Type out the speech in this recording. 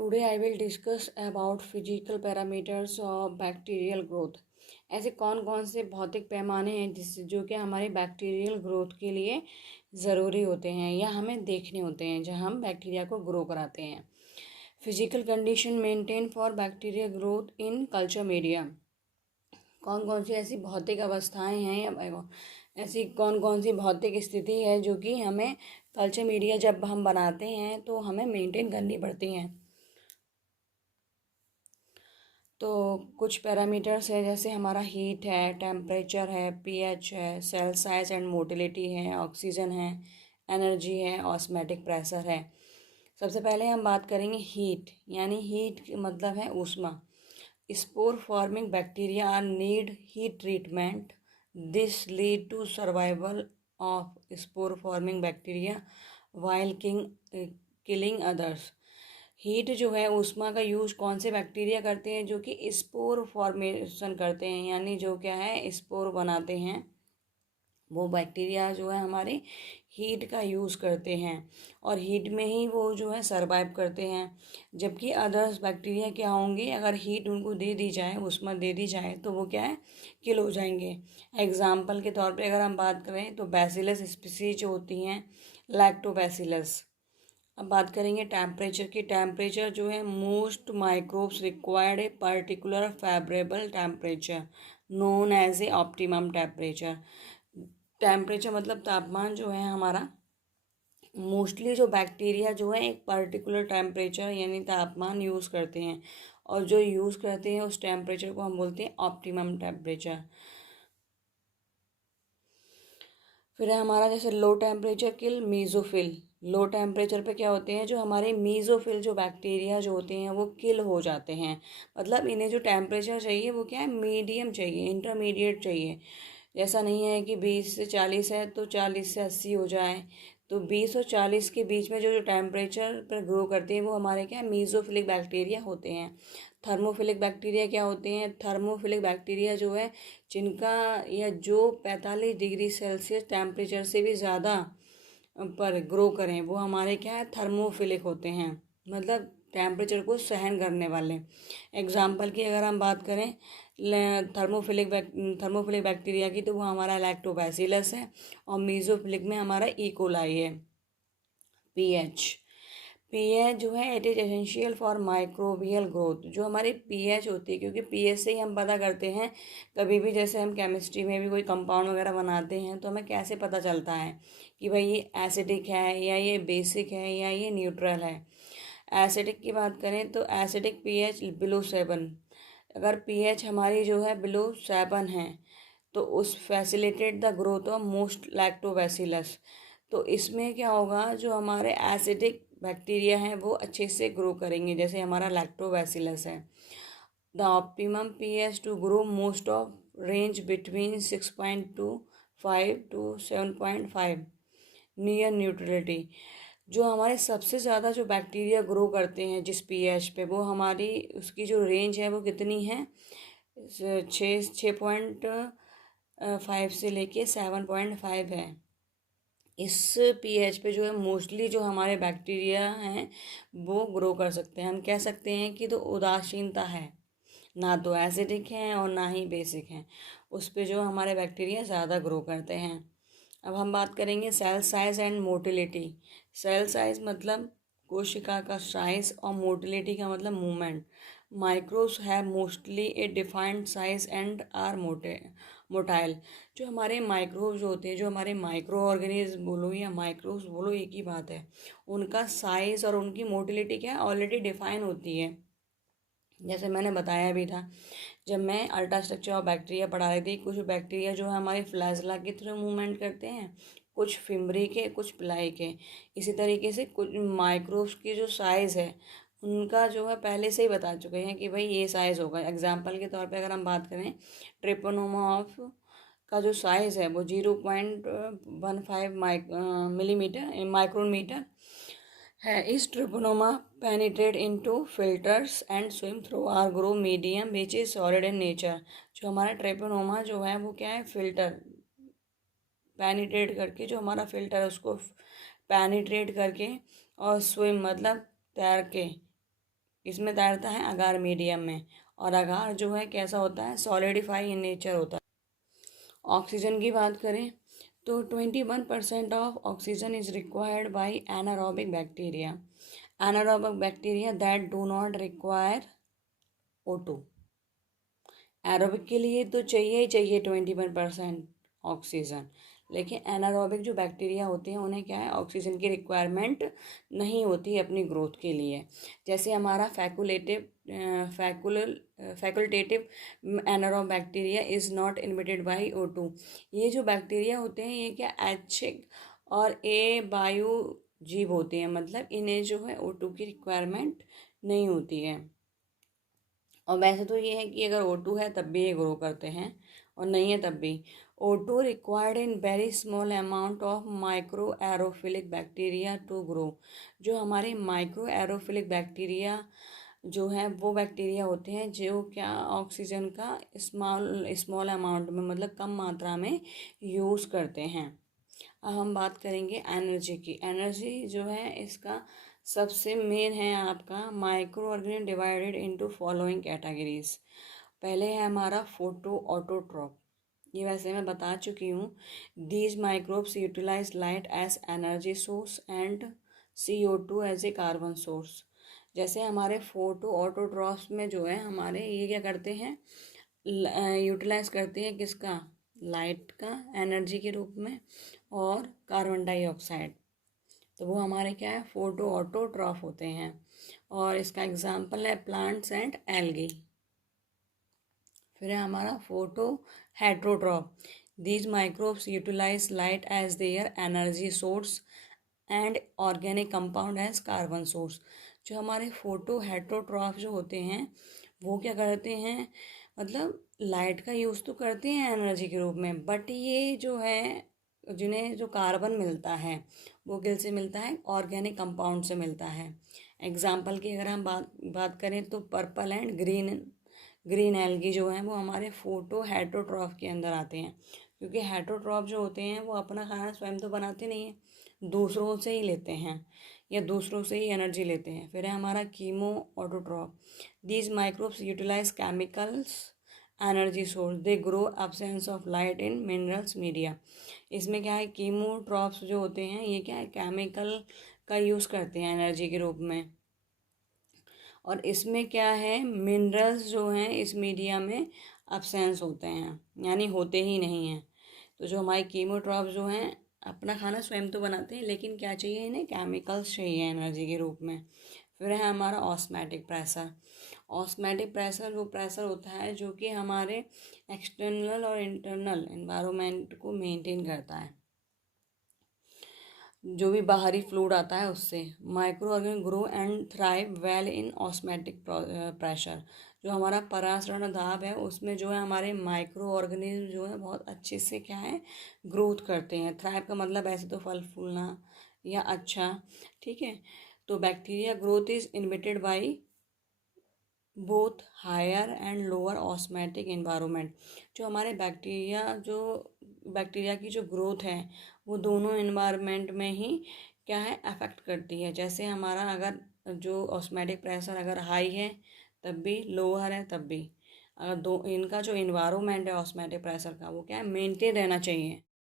Today I will discuss about physical parameters of bacterial growth. ऐसे कौन कौन से भौतिक पैमाने हैं जो कि हमारे बैक्टीरियल ग्रोथ के लिए ज़रूरी होते हैं या हमें देखने होते हैं जहां हम बैक्टीरिया को ग्रो कराते हैं। Physical condition maintain for bacterial growth in culture media. कौन कौन सी ऐसी भौतिक अवस्थाएं हैं या ऐसी कौन कौन सी भौतिक स्थिति है जो कि हमें कल्चर मीडिया जब हम बनाते हैं तो हमें मेंटेन करनी पड़ती हैं। तो कुछ पैरामीटर्स है जैसे हमारा हीट है, टेम्परेचर है, पीएच है, सेल साइज एंड मोटिलिटी है, ऑक्सीजन है, एनर्जी है, ऑस्मेटिक प्रेशर है। सबसे पहले हम बात करेंगे हीट, यानी हीट मतलब है ऊष्मा। Spore forming bacteria are need heat treatment. This lead to survival of spore forming bacteria while killing others. Heat जो है ऊष्मा का यूज कौन से बैक्टीरिया करते हैं जो कि स्पोर फॉर्मेशन करते हैं, यानी जो क्या है स्पोर बनाते हैं, वो बैक्टीरिया जो है हमारे हीट का यूज़ करते हैं और हीट में ही वो जो है सरवाइव करते हैं। जबकि अदर्स बैक्टीरिया क्या होंगे, अगर हीट उनको दे दी जाए, ऊष्मा दे दी जाए तो वो क्या है किल हो जाएंगे। एग्जाम्पल के तौर पे अगर हम बात करें तो बैसिलस स्पीसीज जो होती हैं, लैक्टोबैसिलस। अब बात करेंगे टेम्परेचर की। टेम्परेचर जो है most microbes required a particular favourable temperature known as a optimum temperature. Temperature मतलब तापमान जो है हमारा, मोस्टली जो बैक्टीरिया जो है एक पर्टिकुलर टेम्परेचर यानी तापमान यूज़ करते हैं और जो यूज़ करते हैं उस टेम्परेचर को हम बोलते हैं ऑप्टिमम टेम्परेचर। फिर है हमारा जैसे लो टेम्परेचर किल मीज़ोफिल। लो टेम्परेचर पे क्या होते हैं, जो हमारे मीज़ोफिल जो बैक्टीरिया जो होते हैं वो किल हो जाते हैं। मतलब इन्हें जो टेम्परेचर चाहिए वो क्या है, मीडियम चाहिए, इंटरमीडिएट चाहिए। ऐसा नहीं है कि 20 से 40 है तो 40 से 80 हो जाए। तो 20 और 40 के बीच में जो जो टेम्परेचर पर ग्रो करते हैं वो हमारे क्या मीज़ोफिलिक बैक्टीरिया होते हैं। थर्मोफिलिक बैक्टीरिया क्या होते हैं, थर्मोफिलिक बैक्टीरिया जो है जिनका या जो 45 डिग्री सेल्सियस टेम्परेचर से भी ज़्यादा पर ग्रो करें वो हमारे क्या है थर्मोफिलिक होते हैं, मतलब टेम्परेचर को सहन करने वाले। एग्जाम्पल की अगर हम बात करें थर्मोफिलिक बैक्टीरिया की तो वो हमारा लैक्टोबैसिलस है और मीज़ोफिलिक में हमारा इकोलाई है। पीएच, पीएच जो है it is essential for microbial growth. जो हमारी पीएच होती है, क्योंकि पीएच से ही हम पता करते हैं, कभी भी जैसे हम केमिस्ट्री में भी कोई कंपाउंड वगैरह बनाते हैं तो हमें कैसे पता चलता है कि भाई ये एसिडिक है या ये बेसिक है या ये न्यूट्रल है। एसिडिक की बात करें तो एसिडिक पीएच बिलो 7। अगर पीएच हमारी जो है बिलो 7 है तो उस facilitate the growth of most lactobacillus. तो इसमें क्या होगा, जो हमारे एसिडिक बैक्टीरिया हैं वो अच्छे से ग्रो करेंगे, जैसे हमारा लैक्टोबैसिलस है। The optimum pH to grow most of range between 6.25 to 7.5 near neutrality. जो हमारे सबसे ज़्यादा जो बैक्टीरिया ग्रो करते हैं जिस पीएच पे, वो हमारी उसकी जो रेंज है वो कितनी है, 6.5 से लेके 7.5 है। इस पीएच पे जो है मोस्टली जो हमारे बैक्टीरिया हैं वो ग्रो कर सकते हैं। हम कह सकते हैं कि तो उदासीनता है, ना तो एसिडिक हैं और ना ही बेसिक हैं, उस पे जो हमारे बैक्टीरिया ज़्यादा ग्रो करते हैं। अब हम बात करेंगे cell size and motility. Cell size मतलब कोशिका का साइज और मोटिलिटी का मतलब movement. Microbes have mostly a defined size and are motile. जो हमारे माइक्रोब्स होते हैं, जो हमारे माइक्रो ऑर्गेनिज्म बोलो या माइक्रोब्स बोलो एक ही बात है, उनका साइज और उनकी मोटिलिटी क्या है ऑलरेडी डिफाइन होती है। जैसे मैंने बताया भी था जब मैं अल्ट्रा स्ट्रक्चर ऑफ बैक्टीरिया पढ़ा रही थी, कुछ बैक्टीरिया जो है हमारे फ्लैजला के थ्रू मूवमेंट करते हैं, कुछ फिमरी के, कुछ पिलाई के। इसी तरीके से कुछ माइक्रोब्स की जो साइज़ है उनका जो है पहले से ही बता चुके हैं कि भाई ये साइज़ होगा। एग्जाम्पल के तौर पे अगर हम बात करें ट्रिपोनोमा ऑफ का जो साइज़ है वो 0.15 मिलीमीटर माइक्रोन मीटर है। इस treponema penetrate into filters and swim through or grow medium which is solid in nature. जो हमारा ट्रिपोनोमा जो है वो क्या है, फिल्टर पेनिट्रेट करके, जो हमारा फिल्टर है उसको पेनिट्रेट करके और स्विम मतलब तैर के इसमें तैरता है अगार मीडियम में, और अगार जो है कैसा होता है, सॉलिडिफाई इन नेचर होता है। ऑक्सीजन की बात करें तो 21% of oxygen is required by anaerobic bacteria, anaerobic bacteria that do not require O2। Aerobic के लिए तो चाहिए ही चाहिए 21% ऑक्सीजन, लेकिन एनारोबिक जो बैक्टीरिया होते हैं उन्हें क्या है, ऑक्सीजन की रिक्वायरमेंट नहीं होती है अपनी ग्रोथ के लिए। जैसे हमारा facultative anaerobe bacteria is not inhibited by O2। ये जो बैक्टीरिया होते हैं ये क्या ऐच्छिक और ए वायु जीव होते हैं, मतलब इन्हें जो है O2 की रिक्वायरमेंट नहीं होती है। और वैसे तो ये है कि अगर O2 है तब भी ये ग्रो करते हैं, और नहीं है तब भी। O2 required in very small amount of micro aerophilic bacteria to grow. जो हमारे माइक्रो एरोफिलिक बैक्टीरिया जो है वो बैक्टीरिया होते हैं जो क्या ऑक्सीजन का स्मॉल स्मॉल अमाउंट में, मतलब कम मात्रा में यूज़ करते हैं। अब हम बात करेंगे एनर्जी की। एनर्जी जो है इसका सबसे मेन है आपका micro organism divided into following categories. पहले है हमारा फोटो ऑटोट्रॉप, ये वैसे मैं बता चुकी हूँ। These microbes utilize light as energy source and CO2 as a carbon source. जैसे हमारे फोटो ऑटोट्रॉप्स में जो है हमारे ये क्या करते हैं, यूटिलाइज करते हैं किसका, लाइट का एनर्जी के रूप में, और कार्बन डाइऑक्साइड। तो वो हमारे क्या है, फोटो ऑटोट्रॉफ होते हैं। और इसका एग्जाम्पल है प्लांट्स एंड एल्गी। फिर है हमारा photo heterotroph. These microbes utilize light as their energy source and organic compound as carbon source. जो हमारे फोटो हेट्रोट्रॉफ जो होते हैं वो क्या करते हैं, मतलब लाइट का यूज़ तो करते हैं एनर्जी के रूप में, बट ये जो है जिन्हें जो कार्बन मिलता है वो किल से मिलता है, ऑर्गेनिक कंपाउंड से मिलता है। एग्जाम्पल की अगर हम बात करें तो पर्पल एंड ग्रीन एल्गी जो हैं वो हमारे फोटो हेट्रोट्रॉफ के अंदर आते हैं, क्योंकि हेट्रोट्रॉफ जो होते हैं वो अपना खाना स्वयं तो बनाते नहीं हैं, दूसरों से ही लेते हैं या दूसरों से ही एनर्जी लेते हैं। फिर है हमारा chemo autotroph. These microbes utilize chemicals energy source, they grow absence of light in minerals media. इसमें क्या है, कीमोट्रॉप्स जो होते हैं ये क्या है, केमिकल का यूज़ करते हैं एनर्जी के रूप में, और इसमें क्या है, मिनरल्स जो हैं इस मीडिया में एब्सेंस होते हैं, यानी होते ही नहीं हैं। तो जो हमारे कीमोट्रॉप जो हैं अपना खाना स्वयं तो बनाते हैं, लेकिन क्या चाहिए इन्हें, केमिकल्स चाहिए एनर्जी के रूप में। फिर है हमारा ऑस्मैटिक प्रेशर। ऑस्मैटिक प्रेशर वो प्रेशर होता है जो कि हमारे एक्सटर्नल और इंटरनल एनवायरनमेंट को मेंटेन करता है, जो भी बाहरी फ्लूइड आता है उससे। Micro organism grow and thrive well in osmotic pressure. जो हमारा परासरण दाब है उसमें जो है हमारे माइक्रो ऑर्गेनिज्म जो है बहुत अच्छे से क्या है, ग्रोथ करते हैं। थ्राइव का मतलब ऐसे तो फल फूलना या अच्छा, ठीक है। तो bacteria growth is inhibited by both higher and lower osmotic environment. जो हमारे बैक्टीरिया की जो ग्रोथ है वो दोनों एनवायरनमेंट में ही क्या है, अफेक्ट करती है। जैसे हमारा अगर जो ऑस्मैटिक प्रेशर अगर हाई है तब भी, लोअर है तब भी, अगर दो इनका जो इन्वायरमेंट है ऑस्मैटिक प्रेशर का वो क्या है, मेंटेन रहना चाहिए।